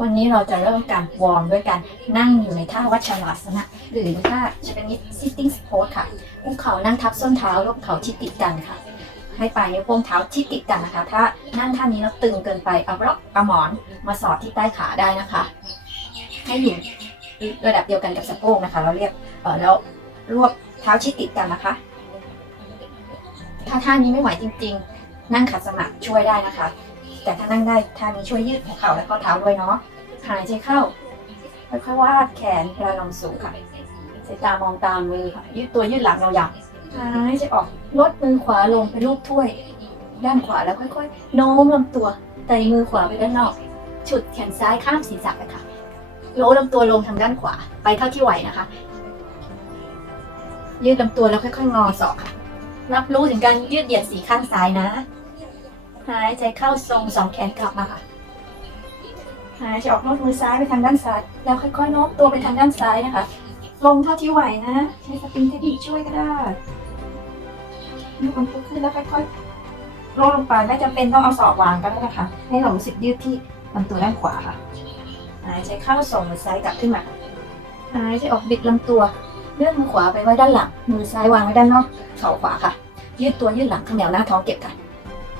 วันนี้เราจะเริ่มการวอร์มด้วยการนั่งอยู่ในท่าวัชราสนะ หรือท่าชนิด sitting pose ค่ะอุ้งเข่านั่งทับส้นเท้าลงเข่าชิดติดกันค่ะ ให้ปลายนิ้วโป้งเท้าชิดติดกันนะคะ ถ้านั่งท่านี้แล้วตึงเกินไปเอาล็อกเอาหมอนมาสอดที่ใต้ขาได้นะคะ ให้อยู่ระดับเดียวกันกับสะโพกนะคะ เราเรียกเออแล้วรวบเท้าชิดติดกันนะคะ ถ้าท่านี้ไม่ไหวจริง ๆ นั่งขัดสมาธิช่วยได้นะคะ แต่ถ้านั่งได้ท่านี้ช่วยยืดหัวเข่าและข้อเท้าด้วยเนาะหายใจเข้าค่อยๆวาดแขนเวลาลงสูงค่ะสายตามองตามมือค่ะยืดตัวยืดหลังยาวๆหายใจออกลดมือขวาลงไปรูปถ้วย ด้านขวาแล้วค่อยๆ โน้มลำตัวไต่มือขวาไปด้านนอกฉุดแขนซ้ายข้ามศีรษะไปค่ะโน้มลำตัวลงทางด้านขวาไปเท่าที่ไหวนะคะ ยืดลำตัวแล้วค่อยๆงอศอกค่ะรับรู้ถึงการยืดเหยียดสีข้างซ้ายนะ หายใจเข้าทรงสองแขนกลับมาค่ะ หายใจออกโน้มมือซ้ายไปทางด้านซ้าย แล้วค่อยๆโน้มตัวไปทางด้านซ้ายนะคะ ลงเท่าที่ไหวนะ ใช้สปริงเทคนิคช่วยก็ได้ยกลำตัวขึ้นแล้วค่อยๆลงลงไปไม่จำเป็นต้องเอาศอกวางก็ได้นะคะ ให้เรารู้สึกยืดที่ลำตัวด้านขวาค่ะ หายใจเข้าส่งมือซ้ายกลับขึ้นมา หายใจออกบิดลำตัวเลื่อนมือขวาไปไว้ด้านหลัง มือซ้ายวางไว้ด้านนอกเข่าขวาค่ะ ยืดตัวยืดหลังข้งแนวหน้าท้องเก็บค่ะ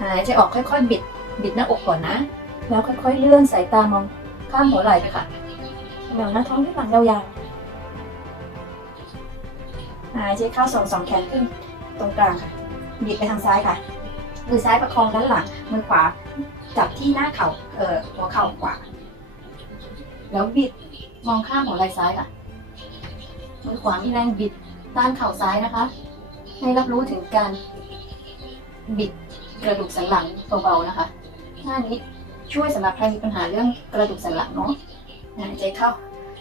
หายใจออกค่อยๆ บิด บิดหน้าอกก่อนนะ แล้วค่อยๆ เลื่อนสายตามองข้ามหัวไหล่ไปค่ะแนวหน้าท้องยืดหลังยาวๆหายใจเข้าส่งสองแขนขึ้น ตรงกลางค่ะ บิดไปทางซ้ายค่ะ มือซ้ายประคองด้านหลัง มือขวาจับที่หน้าเข่า เอ่อ หัวเข่าขวา แล้วบิด มองข้ามหัวไหล่ซ้ายค่ะ มือขวามีแรงบิดด้านเข่าซ้ายนะคะ ให้รับรู้ถึงการ บิดกระดูกสันหลังเบาๆนะคะท่านี้ช่วยสำหรับใครมีปัญหาเรื่องกระดูกสันหลังเนาะหายใจเข้า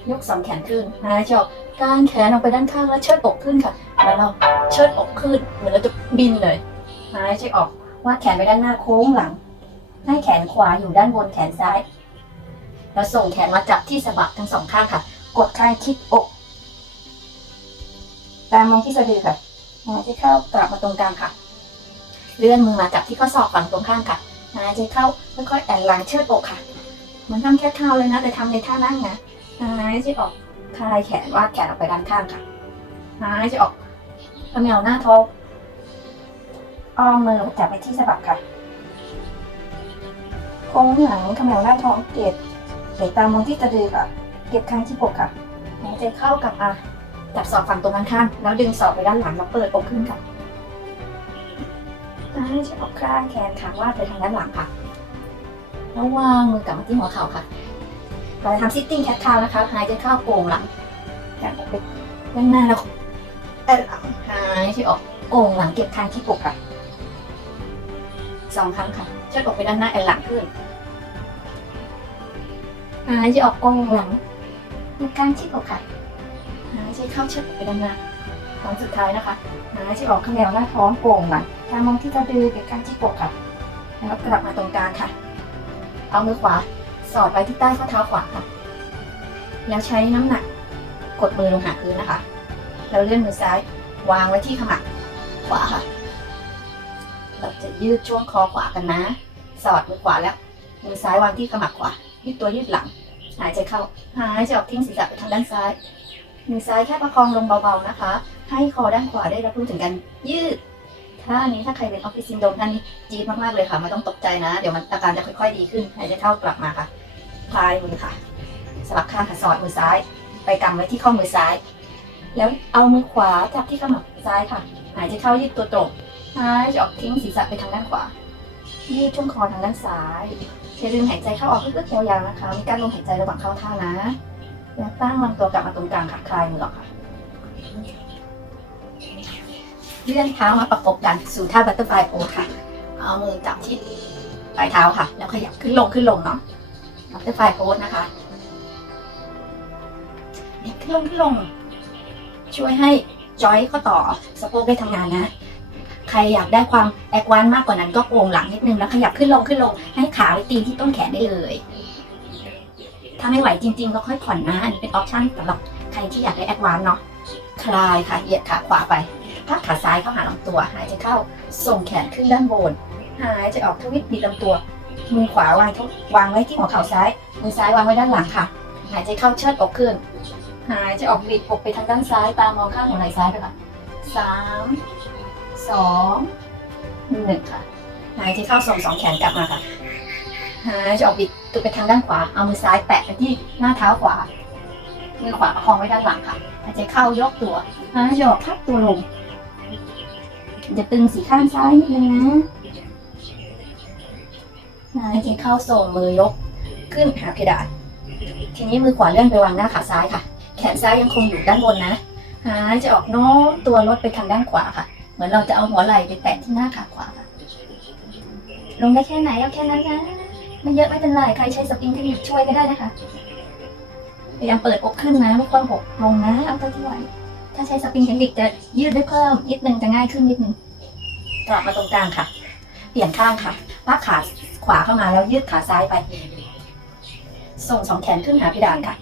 ยกสองแขนขึ้นหายใจออกกางแขนออกไปด้านข้างแล้วเชิดอกขึ้นค่ะ แล้วเราเชิดอกขึ้นเหมือนเราจะบินเลยหายใจออกวาดแขนไปด้านหน้าโค้งหลัง ให้แขนขวาอยู่ด้านบนแขนซ้าย แล้วส่งแขนมาจับที่สะบักทั้งสองข้างค่ะ กดคลายคิดอก ตามมองที่สะดือค่ะหายใจเข้ากลับมาตรงกลางค่ะ เลื่อนมือมาจับที่ข้อศอกฝั่งตรงข้างค่ะหายใจเข้าค่อยๆแอนหลังเชิดอกค่ะเหมือนทำแค่เท้าเลยนะแต่ทำในท่านั่งนะหายใจออกคลายแขนวาดแขนออกไปด้านข้างค่ะหายใจออกเขมวหน้าท้องอ้อมมือจับไปที่สะบักค่ะโค้งหลังเขมวหน้าท้องเก็บสายตามองที่สะดือค่ะ เก็บคางที่อกค่ะหายใจเข้ากลับมาจับศอกฝั่งตรงกันข้างแล้วดึงศอกไปด้านหลังแล้วเปิดอกขึ้นค่ะ ให้จะออกข้างแขนขาว่าดไปทางด้านหลังค่ะ แล้ววางมือกลับมาที่หัวเข่าค่ะเราจะทำซิตติ้งแคทคาวนะคะหายใจเข้าโก่งหลังแขนออกไปด้านหน้าแล้วเอ็นหลังหายใจออกโก่งหลังเก็บคางที่ปกค่ะสองครั้งค่ะเชิดอกไปด้านหน้าแอนหลังขึ้นหายใจออกโก่งหลังเก็บคางที่ปกค่ะหายใจเข้าเชิดไปด้านหน้าครั้งสุดท้ายนะคะหายใจออกข้างแนวหน้าท้องโป่งหลัง ตามองที่กระดือเก็บการที่ปกค่ะแล้วกลับมาตรงกลางค่ะ เอามือขวาสอดไปที่ใต้ข้อเท้าขวาค่ะ แล้วใช้น้ำหนักกดมือลงหาพื้นนะคะ แล้วเลื่อนมือซ้ายวางไว้ที่ขมับขวาค่ะ เราจะยืดช่วงคอขวากันนะ สอดมือขวาแล้ว มือซ้ายวางที่ขมับขวา ยืดตัวยืดหลัง หายใจเข้า หายใจออกทิ้งศีรษะไปทางด้านซ้าย มือซ้ายแค่ประคองลงเบาๆนะคะ ให้คอด้านขวาได้รับรู้ถึงการยืด ท่านี้ถ้าใครเป็นออฟฟิศซินโดรมท่านนี้จี๊ดมากๆเลยค่ะไม่ต้องตกใจนะ เดี๋ยวมันอาการจะค่อยๆดีขึ้นหายใจเข้ากลับมาค่ะคลายมือค่ะ สลับข้างค่ะสอดมือซ้าย ไปกำไว้ที่ข้อมือซ้าย แล้วเอามือขวาจับที่ขมับซ้ายค่ะหายใจเข้ายืดตัวตรงหายใจออกทิ้งศีรษะไปทางด้านขวายืดช่วงคอทางด้านซ้ายอย่าลืมหายใจเข้าออกลึกๆยาวๆนะคะ มีการลมหายใจระหว่างเข้าท่านะ แล้วตั้งลำตัวกลับมาตรงกลางค่ะคลายมือออกค่ะ เลื่อนเท้ามาประกบกันสู่ท่าบัตเตอร์ฟลายโพค่ะ เอามือจับที่ปลายเท้าค่ะ แล้วขยับขึ้นลงขึ้นลงเนาะบัตเตอร์ฟลายโพนะคะนี่ขึ้นลงขึ้นลง ช่วยให้จอยข้อต่อสะโพกได้ทำงานนะใครอยากได้ความแอควันมากกว่านั้นก็โกงหลังนิดนึงแล้วขยับขึ้นลงขึ้นลงให้ขาไปตีที่ต้นแขนได้เลย ถ้าไม่ไหวจริง ๆ ก็ค่อยผ่อนนะ อันนี้เป็นออปชั่นสำหรับใครที่อยากได้แอดวานเนาะ คลายค่ะเหยียดขาขวาไป พักขาซ้ายเข้าหาลำตัว หายใจเข้าส่งแขนขึ้นด้านบน หายใจออกทวิตบีลำตัว มือขวาวางทุกวางไว้ที่หัวเข่าซ้าย มือซ้ายวางไว้ด้านหลังค่ะ หายใจเข้าเชิดอกขึ้น หายใจออกบิดอกไปทางด้านซ้าย ตามองข้างหัวไหล่ซ้ายไปค่ะสามสองหนึ่งค่ะ หายใจเข้าส่งสองแขนกลับมาค่ะ หายใจออกบิดตัวไปทางด้านขวา เอามือซ้ายแปะไปที่หน้าเท้าขวา มือขวาประคองไว้ด้านหลังค่ะ หายใจเข้ายกตัว หายใจออกพักตัวลง จะตึงสีข้างซ้ายนิดนึงนะหายใจเข้าส่งมือยก ขึ้นหาเพดาน ทีนี้มือขวาเลื่อนไปวางหน้าขาซ้ายค่ะ แขนซ้ายยังคงอยู่ด้านบนนะ หายใจออกโน้มตัวลดไปทางด้านขวาค่ะ เหมือนเราจะเอาหัวไหล่ไปแตะที่หน้าขาขวาค่ะ ลงได้แค่ไหนเอาแค่นั้นนะ ไม่เยอะไม่เป็นไร ใครใช้สปริงเทคนิคช่วยก็ได้นะคะ พยายามเปิดอกขึ้นนะ ไม่ควรหกลงนะ เอาเท่าที่ไหว ถ้าใช้สปริงเทคนิคจะยืดได้เพิ่มนิดนึงจะง่ายขึ้นนิดนึงกลับมาตรงกลางค่ะ เปลี่ยนข้างค่ะลากขาขวาเข้ามาแล้วยืดขาซ้ายไป ส่งสองแขนขึ้นหาเพดานค่ะ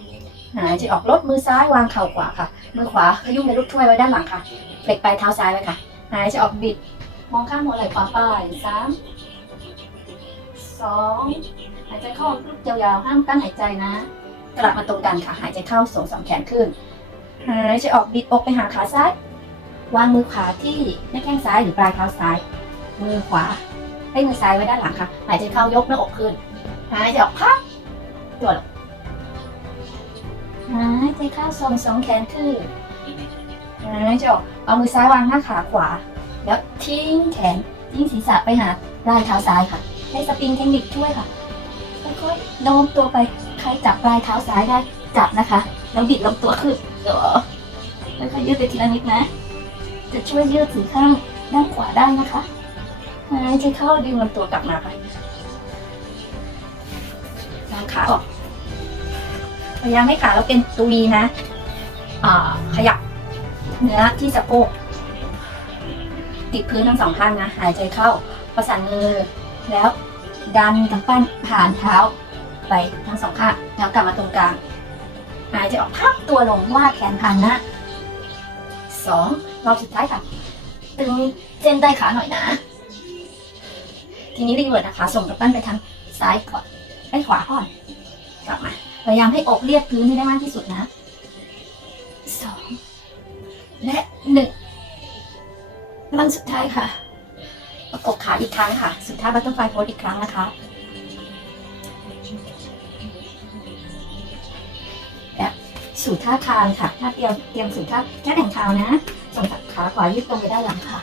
หายใจออกลดมือซ้ายวางเข่าขวาค่ะ มือขวาขยุ่มในลูกถ้วยไว้ด้านหลังค่ะเฟล็กไปเท้าซ้ายไว้ค่ะ หายใจออกบิด มองข้างหัวไหล่ขวาไปสามสองหายใจเข้าลูกยาวๆห้ามกั้นหายใจนะ กลับมาตรงกันค่ะ หายใจเข้าส่งสองแขนขึ้น หายใจออกบิดอกไปหาขาซ้าย วางมือขวาที่หน้าแข้งซ้ายหรือปลายเท้าซ้าย มือขวาให้มือซ้ายไว้ด้านหลังค่ะ หายใจเข้ายกหน้าอกขึ้น หายใจออกพักตัวลงหายใจเข้าส่งสองแขนขึ้นหายใจออกเอามือซ้ายวางหน้าขาขวา แล้วทิ้งแขนทิ้งศีรษะไปหาปลายเท้าซ้ายค่ะ ให้สปริงเทคนิคช่วยค่ะค่อยๆโน้มตัวไปใครจับปลายเท้าซ้ายได้จับนะคะ แล้วบิดลำตัวขึ้น เดี๋ยวค่อยๆยืดไปทีละนิดนะ จะช่วยยืดสีข้างด้านขวาได้นะคะหายใจเข้าดึงลำตัวกลับมาค่ะวางขาออกพยายามให้ขาเราเป็นตัววีนะอ่าขยับเนื้อที่สะโพกติดพื้นทั้งสองข้างนะ หายใจเข้า ประสานมือ แล้วดันกำปั้นผ่านเท้า ไปทั้งสองข้างแล้วกลับมาตรงกลาง หายใจออกพับตัวลงวาดแขนผ่านหนะสองรอบสุดท้ายค่ะตึงเส้นใต้ขาหน่อยนะ ทีนี้รีเวิร์ดนะคะ ส่งกำปั้นไปทางซ้ายก่อนไปขวาก่อนกลับมาพยายามให้อกเรียบพื้นให้ได้มากที่สุดนะสองและหนึ่งกำลังสุดท้ายค่ะ ประกบขาอีกครั้งค่ะ สุดท้ายบัตเตอร์ไฟโพสอีกครั้งนะคะ สู่ท่าคานค่ะท่าเตรียมเตรียมสู่ท่าแค่แข่งคานะส่งขาขวายืดตรงไปด้านหลังค่ะ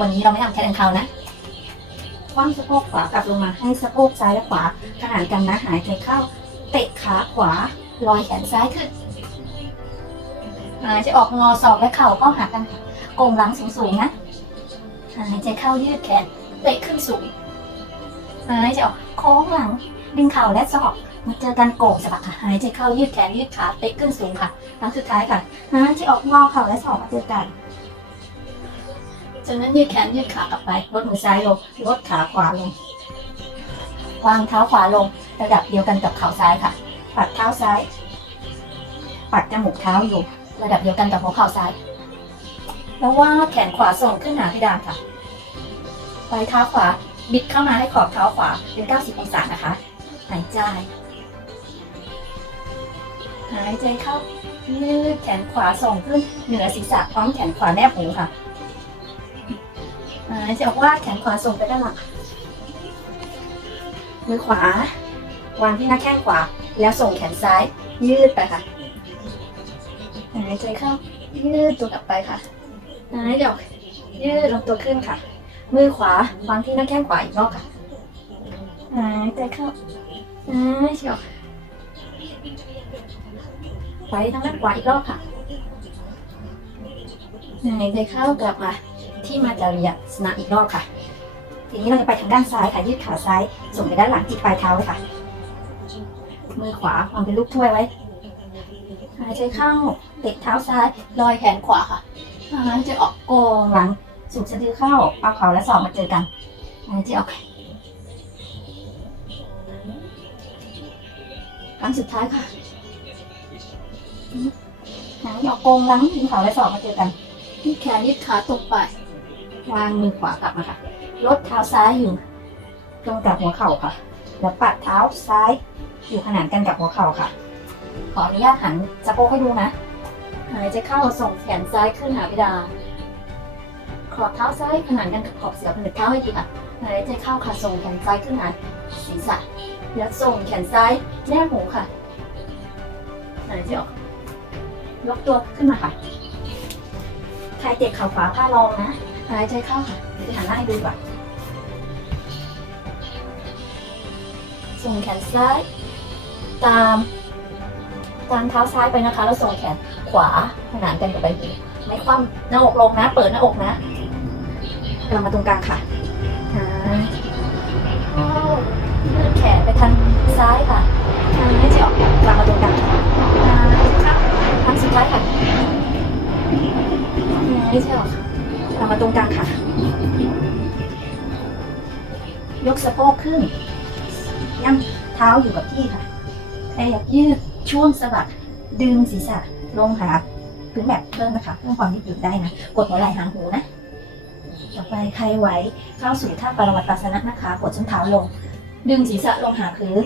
วันนี้เราไม่ทำแค่แข่งคานะคว่ำสะโพกขวากลับลงมาให้สะโพกซ้ายและขวาขนานกันนะหายใจเข้า เตะขาขวาลอยแขนซ้ายขึ้นหายใจออกงอศอกและเข่าเข้าหากันค่ะโก่งหลังสูงๆนะหายใจเข้ายืดแขนเตะขึ้นสูงหายใจออกโค้งหลังดึงเข่าและศอก มาเจอกันโก่งสะบักค่ะหายใจเข้ายืดแขนยืดขาเตะขึ้นสูงค่ะครั้งสุดท้ายค่ะหายใจออกงอเข่าและศอกมาเจอกันจากนั้นยืดแขนยืดขากลับไปลดมือซ้ายลงลดขาขวาลงวางเท้าขวาลงระดับเดียวกันกับเข่าซ้ายค่ะ ปัดเท้าซ้าย ปัดจมูกเท้าอยู่ ระดับเดียวกันกับหัวเข่าซ้าย แล้วว่าแขนขวาส่งขึ้นหาเพดานค่ะปลายเท้าขวาบิดเข้ามาให้ขอบเท้าขวาเป็น 90 องศานะคะ หายใจ หายใจเข้ายืดแขนขวาส่งขึ้นเหนือศีรษะพร้อมแขนขวาแนบหูค่ะหายใจออกวาแขนขวาส่งไปด้านหลังมือขวาวางที่หน้าแข้งขวา แล้วส่งแขนซ้ายยืดไปค่ะหายใจเข้ายืดตัวกลับไปค่ะหายใจออกยืดลงตัวขึ้นค่ะ มือขวาวางที่หน้าแข้งขวาอีกรอบค่ะหายใจเข้าหายใจออก ไปทางด้านขวาอีกรอบค่ะหายใจเข้ากลับมาที่มาจาริยสนะอีกรอบค่ะ ทีนี้เราจะไปทางด้านซ้ายค่ะยืดขาซ้าย ส่งไปด้านหลังจิกปลายเท้าเลยค่ะ มือขวาวางเป็นลูกถ้วยไว้หายใจเข้าเตะเท้าซ้ายลอยแขนขวาค่ะหายใจออกโกงหลังสูดสะดือเข้าเอาเข่าและศอกมาเจอกันหายใจออกครั้งสุดท้ายค่ะ หายใจออกโกงหลังดึงเข่าและศอกมาเจอกันยืดแขนยืดขาตรงไป วางมือขวากลับมาค่ะลดเท้าซ้ายอยู่ ตรงกับหัวเข่าค่ะ แล้วปัดเท้าซ้ายอยู่ขนานกันกับหัวเข่าค่ะ ขออนุญาตหันสะโพกให้ดูนะหายใจเข้าส่งแขนซ้ายขึ้นหาพิดานขอบเท้าซ้ายขนานกันกับขอบเสือผนึกเท้าให้ดีค่ะหายใจเข้าค่ะส่งแขนซ้ายขึ้นหาศีรษะแล้วส่งแขนซ้ายแนบหูค่ะหายใจออก ยกตัวขึ้นมาค่ะใครเจ็บเข่าขวาผ้ารองนะหายใจเข้าค่ะเดี๋ยวจะหันหน้าให้ดูก่อนส่งแขนซ้าย ตามตามเท้าซ้ายไปนะคะ แล้วส่งแขนขวาขนานกันกับใบหูไม่คว่ำหน้าอกลงนะ เปิดหน้าอกนะเรามาตรงกลางค่ะหายเข้ายืดแขนไปทางซ้ายค่ะหายใจออกกลับมาตรงกลางหายใจเข้า ทางสุดท้ายค่ะหายใจออกค่ะกลับมาตรงกลางค่ะ ยกสะโพกขึ้นย่ำเท้าอยู่กับที่ค่ะขยับยืดช่วงสะบักดึงศีรษะลงหาพื้นแบบเพิ่มนะคะเพิ่มความยืดหยุ่นได้นะ กดหัวไหล่หางหูนะ ต่อไปใครไหวเข้าสู่ท่าปรมัตตาสนะนะคะ กดส้นเท้าลง ดึงศีรษะลงหาพื้น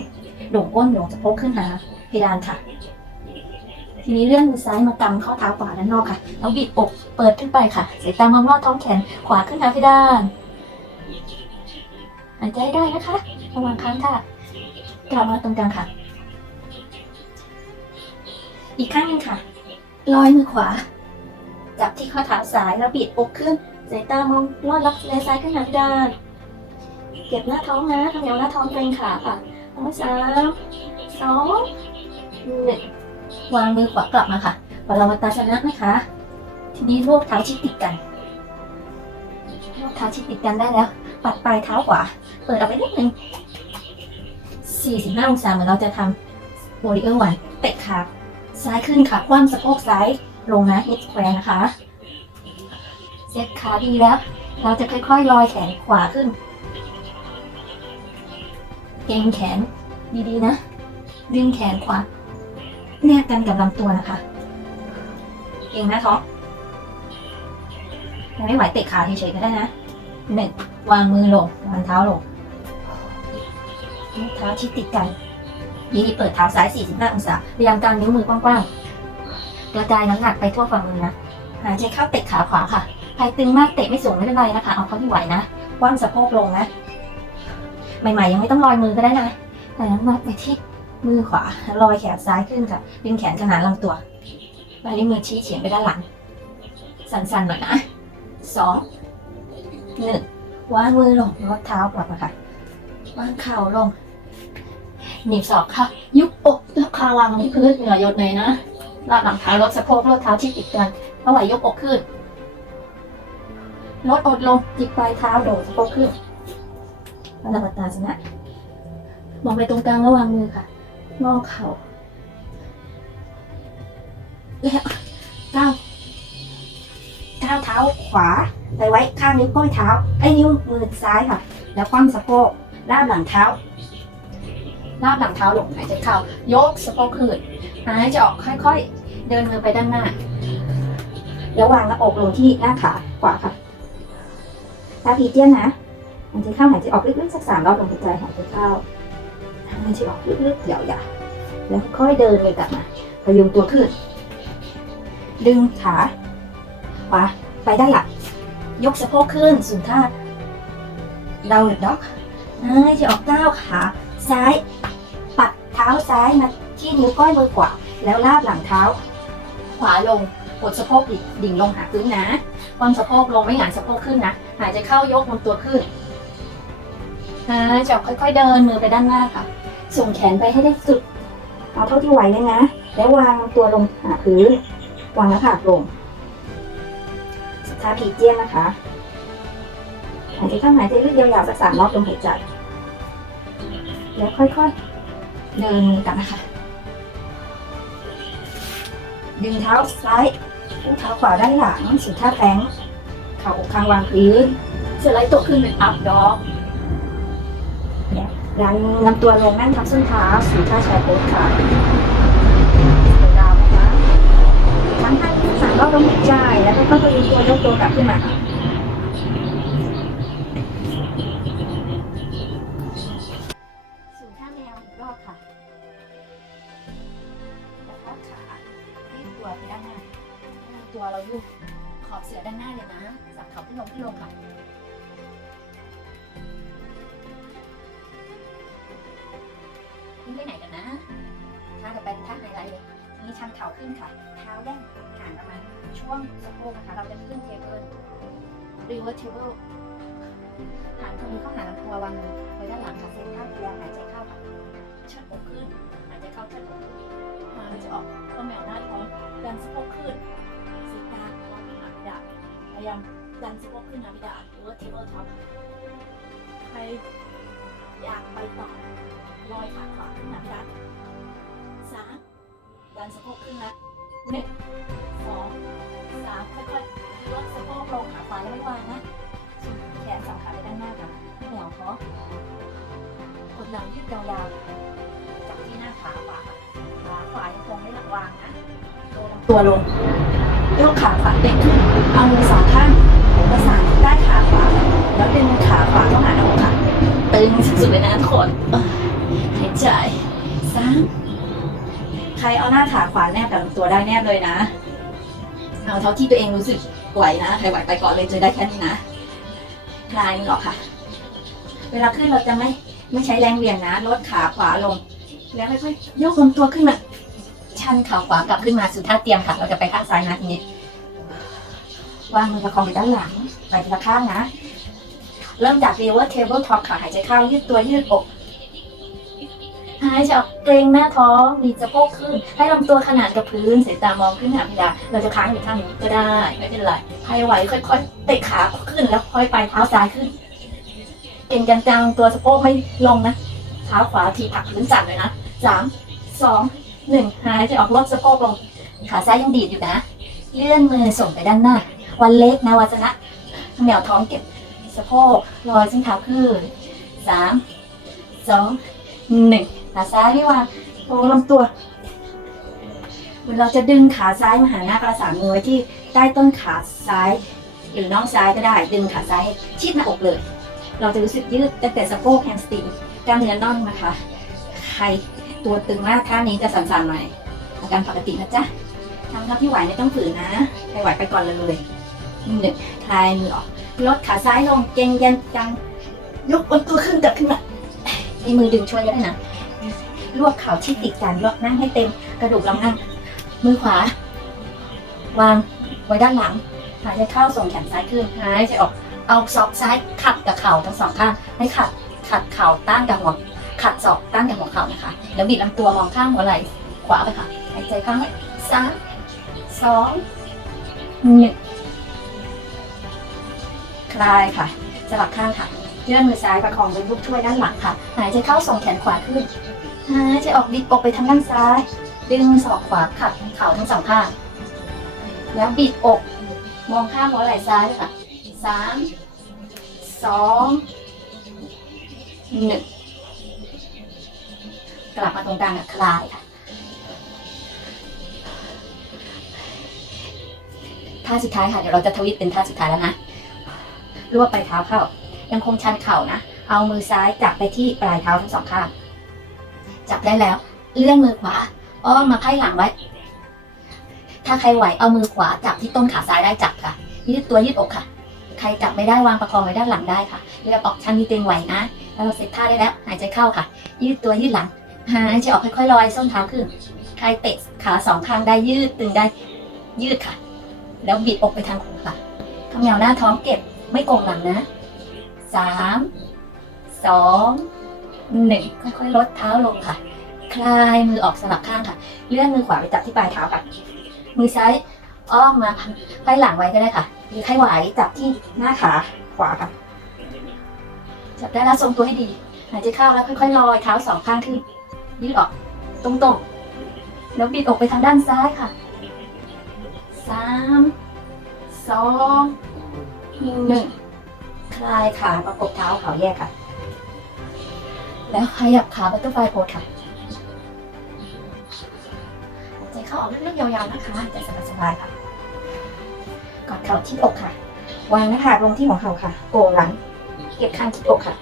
โด่งก้นโด่งสะโพกขึ้นหาเพดานค่ะ ทีนี้เลื่อนมือซ้ายมากำข้อเท้าขวาด้านนอกค่ะ แล้วบิดอกเปิดขึ้นไปค่ะสายตามองลอดท้องแขนขวาขึ้นหาเพดานหายใจได้นะคะระวังค้างค่ะกลับมาตรงกลางค่ะ อีกข้างหนึงค่ะลอยมือขวา จับที่ข้อเท้าซ้ายแล้วบิดอกขึ้นสายตามองลอดลักเลซ้ายขึ้นหาเพดานเก็บหน้าท้องนะทำแนวหน้าท้องเกรงขาค่ะเอาสามสองหนึ่ง วางมือขวากลับมาค่ะปรมัตตาสนะนะคะ ทีนี้รวบเท้าชิดติดกันรวบเท้าชิดติดกันได้แล้ว ปัดปลายเท้าขวา เปิดออกไปนิดนึง45องศาเหมือนเราจะทำ warrior one เตะขาซ้ายขึ้นค่ะ คว่ำสะโพกซ้ายลงนะ hip square นะคะ เซ็ตขาดีแล้ว เราจะค่อยๆลอยแขนขวาขึ้น เกรงแขนดีๆนะ ดึงแขนขวา แนบกันกับลำตัวนะคะ เกรงน้าท้องยังไม่ไหวเตะขาเฉยๆก็ได้นะหนึ่งวางมือลงวางเท้าลงเท้าชิดติดกันยีเปิดเท้าซ้าย 45 องศาพยายามกางนิ้วมือกว้างๆกระจายน้ำหนักไปทั่วฝ่ามือนะหายใจเข้าเตะขาขวาค่ะใครตึงมากเตะไม่สูงไม่เป็นไรนะคะ เอาเท่าที่ไหวนะคว่ำสะโพกลงนะ ใหม่ๆยังไม่ต้องลอยมือก็ได้นะแต่น้ำหนักไปที่ มือขวาลอยแขนซ้ายขึ้นค่ะดึงแขนขนานลำตัวใบนิ้วมือชี้เฉียงไปด้านหลัง สั่นๆหน่อยนะสองหนึ่งวางมือลงลดเท้ากลับมาค่ะวางเข่าลงหนีบศอกค่ะ ยุบอกแล้วคาวางลงที่พื้นเหงื่อยดหน่อยนะลากหลังเท้าลดสะโพกลดเท้าที่ติดกันเท่าไหร่ยกอกขึ้นลดอดลงจิกปลายเท้าโดดสะโพกขึ้นปรมัตตาสนะมองไปตรงกลางระหว่างมือค่ะ งอเข่าแล้วก้าวก้าวเท้าขวาไปไว้ข้างนิ้วก้อยเท้าไอ้นิ้วมือซ้ายค่ะ แล้วคว่ำสะโพกลาบหลังเท้าลาบหลังเท้าลงหายใจเข้ายกสะโพกขึ้นหายใจออกค่อยๆ เดินมือไปด้านหน้าแล้ววางหน้าอกลงที่หน้าขาขวาค่ะตาผีเจี้ยนนะหายใจเข้าหายใจออกลึกๆสักสามรอบลมหายใจหายใจเข้าหายใจออกลึกๆยาวๆ แล้วค่อยเดินเลยกลับมาพยุงตัวขึ้น ดึงขาขวาไปด้านหลังยกสะโพกขึ้นสู่ท่าดาวด็อกหายใจออกก้าวขาซ้าย ปัดเท้าซ้ายมาที่นิ้วก้อยมือขวาแล้วลาบหลังเท้า ขวาลงกดสะโพกดิ่งดิ่งลงหาพื้นนะวามสะโพกลงไม่หงายสะโพกขึ้นนะหายใจเข้ายกลำตัวขึ้นหายใจออค่อยๆเดินมือไปด้านหน้าค่ะ ส่งแขนไปให้ได้สุด เอาเท่าที่ไหวเลยนะ แล้ววางตัวลงหาพื้น วางหน้าผากลงทาผีเจี้ยนนะคะ หายใจเข้าหายใจลึกยาวๆสักสามรอบลมหายใจ แล้วค่อยๆ เดินกลับนะคะ ดึงเท้าซ้ายเท้าขวาด้านหลังสู่ท่าแพงเข่าอกคางวางพื้นสไลด์ตัวขึ้นเป็นอัพด็อก ดันนำตัวลงนั่งทับส้นเท้าสู่ท่าแชร์โพสค่ะสวยงามนะคะทั้งท่านที่สามรอบลมหายใจแล้วก็ค่อยๆยืนตัวยกตัวกลับขึ้นมาค่ะสู่ท่าแมวอีกรอบค่ะแล้วก็ขายืดตัวไปด้านหน้าตัวเราอยู่ขอบเสือด้านหน้าเลยนะสับเขาขึ้นลงขึ้นลง เท้าแย่งห่างประมาณช่วงสะโพกนะคะเราจะขึ้นเทเบิลรีเวิร์สเทเบิลหันตรงนี้เข้าหาลำตัววางมือไว้ด้านหลังค่ะเซ็นข้างเดียวหายใจเข้าค่ะเชิดอกขึ้นหายใจเข้าเชิดอกขึ้นหายใจออกก็แมวหน้าท้องดันสะโพกขึ้นสีตามองหาพิดาพยายามดันสะโพกขึ้นหาพิดาหรือว่าเทเบิลท็อปใครอยากไปต่อลอยขาขวาขึ้นนะดันสามดันสะโพกขึ้นนะ หนึ่งสองสามค่อยๆลดสะโพกลงขาขวายังไม่วางนะแขนสองขาไปด้านหน้าค่ะไม่เหนียวเพราะกดหลังยืดยาวๆจับที่หน้าขาขวาขาขวายังคงไม่ลังวางนะตัวลงยกขาขวาเด้งขึ้นเอามือสองข้างประสานใต้ขาขวาแล้วดึงขาขวาเข้าหาหน้าอกค่ะตึงสุดๆเลยนะทุกคนหายใจสาม ใครเอาหน้าขาขวาแนบกับลำตัวได้แนบเลยนะ เอาเท่าที่ตัวเองรู้สึกไหวนะใครไหวไปก่อนเลยเจอได้แค่นี้นะคลายมือออกค่ะ เวลาขึ้นเราจะไม่ไม่ใช้แรงเหวี่ยงนะลดขาขวาลง แล้วค่อยๆยกลำตัวขึ้นมาชันขาขวากลับขึ้นมาสู่ท่าเตรียมค่ะ เราจะไปข้างซ้ายนะทีนี้วางมือประคองไปด้านหลังไปทีละข้างนะ เริ่มจาก reverse table top ค่ะหายใจเข้ายืดตัวยืดอก หายใจออกเกรงหน้าท้องดีสะโพกขึ้น ให้ลำตัวขนานกับพื้นสายตามองขึ้นหาพิดาเราจะค้างอยู่ท่านี้ก็ได้ไม่เป็นไรใครไหวค่อยๆเตะขาขึ้นแล้วค่อยไปเท้าซ้ายขึ้นเก่งจังๆตัวสะโพกไม่ลงนะเท้าขวาทีผักพื้นสั่นเลยนะสามสองหนึ่งหายใจออกลดสะโพกลงขาซ้ายยังดีดอยู่นะ เลื่อนมือส่งไปด้านหน้า วันเล็กนะวัชนะเหนียวท้องเก็บสะโพกลอยเส้นเท้าขึ้นสามสองหนึ่ง ขาซ้ายไม่วางโอ้ลำตัวเราจะดึงขาซ้ายมาหาหน้าประสานมือไว้ที่ใต้ต้นขาซ้าย หรือน่องซ้ายก็ได้ ดึงขาซ้ายให้ชิดหน้าอกเลย เราจะรู้สึกยืดตั้งแต่สะโพกแฮมสตริงกล้ามเนื้อน่องนะคะ ใครตัวตึงมากท่านี้จะสั่นๆหน่อยอาการปกตินะจ๊ะทำเท่าที่ไหวไม่ต้องฝืนนะใครไหวไปก่อนเลยหนึ่งคลายมือออกลดขาซ้ายลงเก่งยันจังยกบนตัวขึ้นกลับขึ้นมาให้มือดึงช่วยก็ได้นะ รวบเข่าชิดติดกันรวบนั่งให้เต็มกระดูกลำนั่ง มือขวา วางไว้ด้านหลังหายใจเข้าส่งแขนซ้ายขึ้นหายใจออกเอาศอกซ้ายขัดกับเข่าทั้งสองข้างให้ขัดขัดเข่าต้านกับหัวขัดศอกต้านกับหัวเข่านะคะแล้วบิดลำตัวมองข้างหัวไหล่ขวาไปค่ะหายใจเข้าสามสองหนึ่งคลายค่ะสลับข้างค่ะเลื่อนมือซ้ายประคองไว้ลูกช่วยด้านหลังค่ะ หายใจเข้าส่งแขนขวาขึ้น หายใจออกบิดอกไปทางด้านซ้าย ดึงศอกขวาขัดเข่าทั้งสองข้าง แล้วบิดอก มองข้างหัวไหล่ซ้ายค่ะสามสองหนึ่งกลับมาตรงกลางกับคลายค่ะท่าสุดท้ายค่ะ เดี๋ยวเราจะทวิตเป็นท่าสุดท้ายแล้วนะรวบไปเท้าเข้า ยังคงชันเข่านะ เอามือซ้ายจับไปที่ปลายเท้าทั้งสองข้าง จับได้แล้ว เลื่อนมือขวา อ้อมมาไพ่หลังไว้ ถ้าใครไหวเอามือขวาจับที่ต้นขาซ้ายได้จับค่ะ ยืดตัวยืดอกค่ะ ใครจับไม่ได้วางประคองไว้ด้านหลังได้ค่ะ เลือกออกชั้นที่เต็งไหวนะ แล้วเราเสร็จท่าได้แล้ว หายใจเข้าค่ะ ยืดตัวยืดหลังหายใจออกค่อยๆลอยส้นเท้าขึ้น ใครเตะขาสองข้างได้ยืดตึงได้ ยืดค่ะ แล้วบิดอกไปทางขวาค่ะขมเหนียวหน้าท้องเก็บไม่โกงหลังนะสามสอง หนึ่งค่อยๆลดเท้าลงค่ะ คลายมือออกสลับข้างค่ะ เลื่อนมือขวาไปจับที่ปลายเท้าค่ะ มือซ้ายอ้อมมาไพ่หลังไว้ก็ได้ค่ะ หรือใครไหวจับที่หน้าขาขวาค่ะ จับได้แล้วทรงตัวให้ดี หายใจเข้าแล้วค่อยๆลอยเท้าสองข้างขึ้น ยืดออก ตรงๆ แล้วบิดอกไปทางด้านซ้ายค่ะสามสองหนึ่งคลายขาประกบเท้าเขาแยกค่ะ แล้วขยับขาบัตเตอร์ไฟโพสค่ะใจเข้าออกลึกๆยาวๆนะคะใจสบายๆค่ะกอดเข่าที่อกค่ะ วางหน้าผากลงที่หัวเข่าค่ะโก่งหลังเก็บคางที่อกค่ะ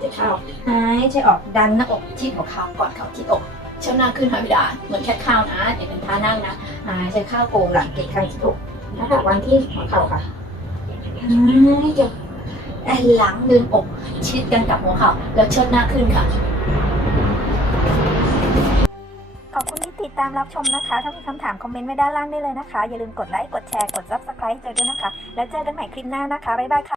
ใจเข้าหายใจออกดันหน้าอกที่หัวเข่ากอดเข่าที่อกเชิดหน้าขึ้นหาบิดาเหมือนแค่ข้าวนะอย่าเป็นท่านั่งนะหายใจเข้าโกงหลังเกะข้างที่อกนะคะวางที่หัวเข่าค่ะหายใจแอนหลังดึงอก ชิดกันกับหัวเข่าแล้วเชิดหน้าขึ้นค่ะ ขอบคุณที่ติดตามรับชมนะคะ ถ้ามีคำถามคอมเมนต์ไว้ด้านล่างได้เลยนะคะ อย่าลืมกดไลค์ กดแชร์ กด subscribe เจอด้วยนะคะ แล้วเจอกันใหม่คลิปหน้านะคะ บ๊ายบายค่ะ